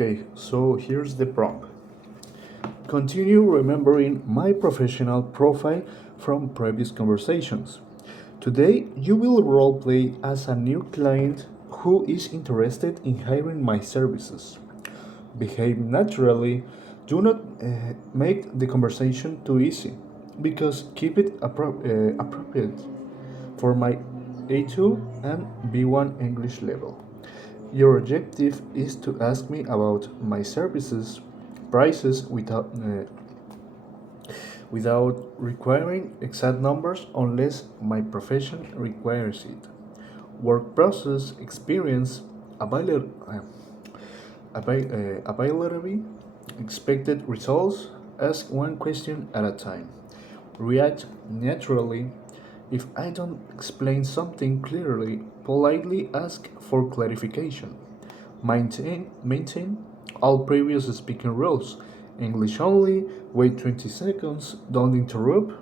Okay, so here's the prompt. Continue remembering my professional profile from previous conversations. Today, you will roleplay as a new client who is interested in hiring my services. Behave naturally. Do not make the conversation too easy, because keep it appropriate for my A2 and B1 English level. Your objective is to ask me about my services, prices without requiring exact numbers unless my profession requires it. Work process, experience, availability, expected results. Ask one question at a time. React naturally. If I don't explain something clearly, politely ask for clarification. Maintain all previous speaking rules. English only, wait 20 seconds, don't interrupt,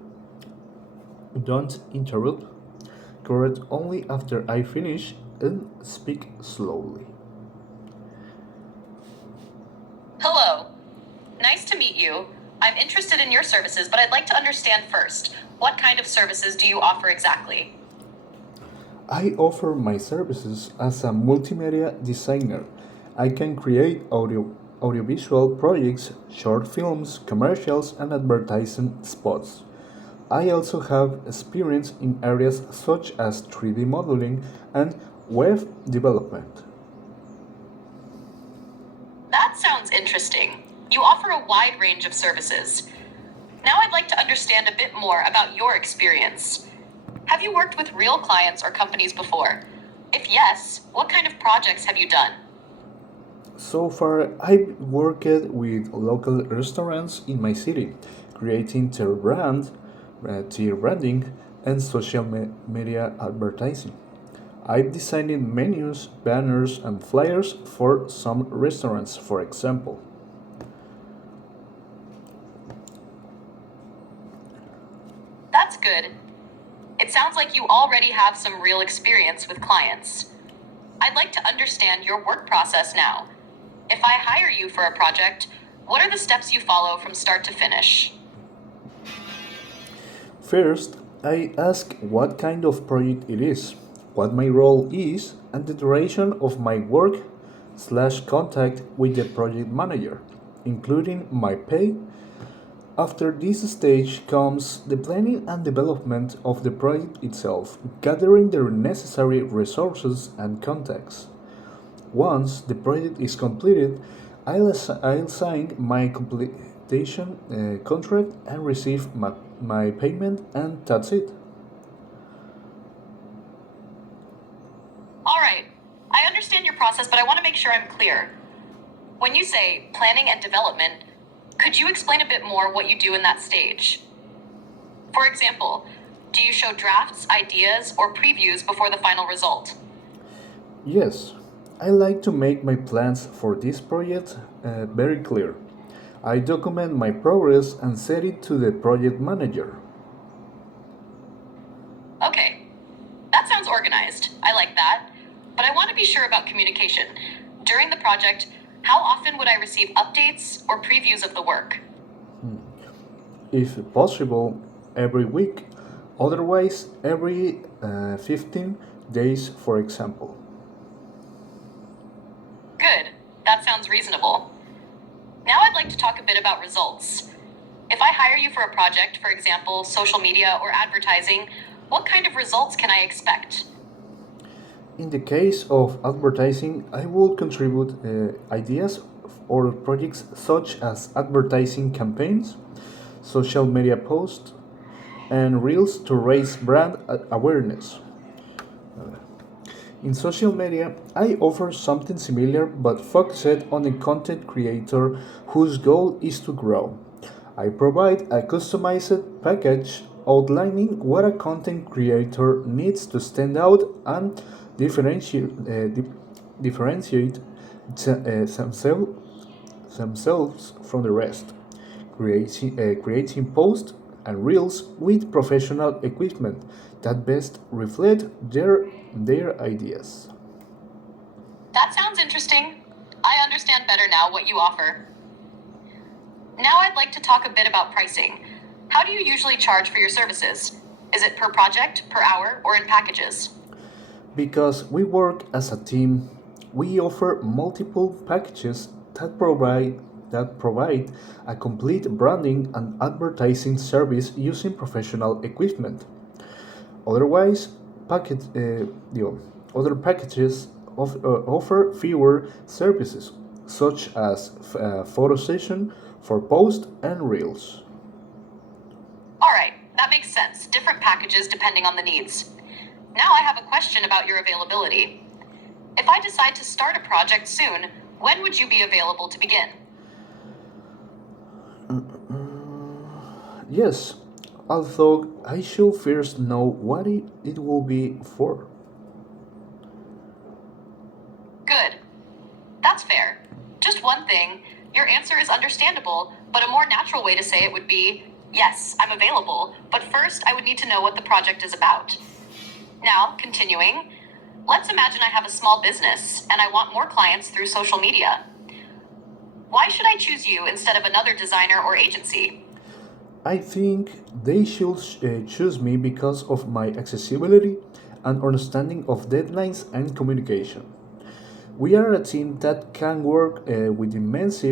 correct only after I finish, and speak slowly. Hello. Nice to meet you. I'm interested in your services, but I'd like to understand first. What kind of services do you offer exactly? I offer my services as a multimedia designer. I can create audiovisual projects, short films, commercials, and advertising spots. I also have experience in areas such as 3D modeling and web development. That sounds interesting. You offer a wide range of services. Now I'd like to understand a bit more about your experience. Have you worked with real clients or companies before? If yes, what kind of projects have you done? So far, I've worked with local restaurants in my city, creating tier branding, and social media advertising. I've designed menus, banners, and flyers for some restaurants, for example. That's good. It sounds like you already have some real experience with clients. I'd like to understand your work process now. If I hire you for a project, what are the steps you follow from start to finish? First, I ask what kind of project it is, what my role is, and the duration of my work/slash contact with the project manager, including my pay. After this stage comes the planning and development of the project itself, gathering the necessary resources and contacts. Once the project is completed, I'll sign my completion contract and receive my payment, and that's it. All right, I understand your process, but I want to make sure I'm clear. When you say planning and development, could you explain a bit more what you do in that stage? For example, do you show drafts, ideas, or previews before the final result? Yes, I like to make my plans for this project very clear. I document my progress and send it to the project manager. Okay, that sounds organized. I like that. But I want to be sure about communication. During the project, how often would I receive updates or previews of the work? If possible, every week, otherwise, every 15 days, for example. Good. That sounds reasonable. Now I'd like to talk a bit about results. If I hire you for a project, for example, social media or advertising, what kind of results can I expect? In the case of advertising, I will contribute ideas or projects such as advertising campaigns, social media posts, and reels to raise brand awareness. In social media, I offer something similar but focused on a content creator whose goal is to grow. I provide a customized package outlining what a content creator needs to stand out and differentiate themselves from the rest, creating posts and reels with professional equipment that best reflect their ideas. That sounds interesting. I understand better now what you offer. Now I'd like to talk a bit about pricing. How do you usually charge for your services? Is it per project, per hour, or in packages? Because we work as a team, we offer multiple packages that provide a complete branding and advertising service using professional equipment. Otherwise, package, other packages offer fewer services, such as photo session for post and reels. All right, that makes sense. Different packages depending on the needs. Now I have a question about your availability. If I decide to start a project soon, when would you be available to begin? Yes, although I should first know what it will be for. Good. That's fair. Just one thing, your answer is understandable, but a more natural way to say it would be, yes, I'm available, but first I would need to know what the project is about. Now, continuing, let's imagine I have a small business and I want more clients through social media. Why should I choose you instead of another designer or agency? I think they should choose me because of my accessibility and understanding of deadlines and communication. We are a team that can work with immense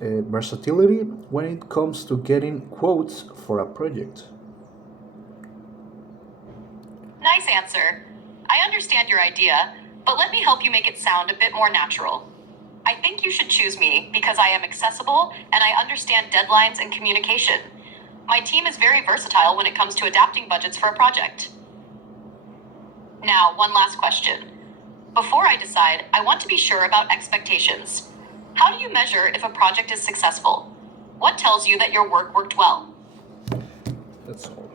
versatility when it comes to getting quotes for a project. Nice answer. I understand your idea, but let me help you make it sound a bit more natural. I think you should choose me because I am accessible and I understand deadlines and communication. My team is very versatile when it comes to adapting budgets for a project. Now, one last question. Before I decide, I want to be sure about expectations. How do you measure if a project is successful? What tells you that your work worked well? That's all.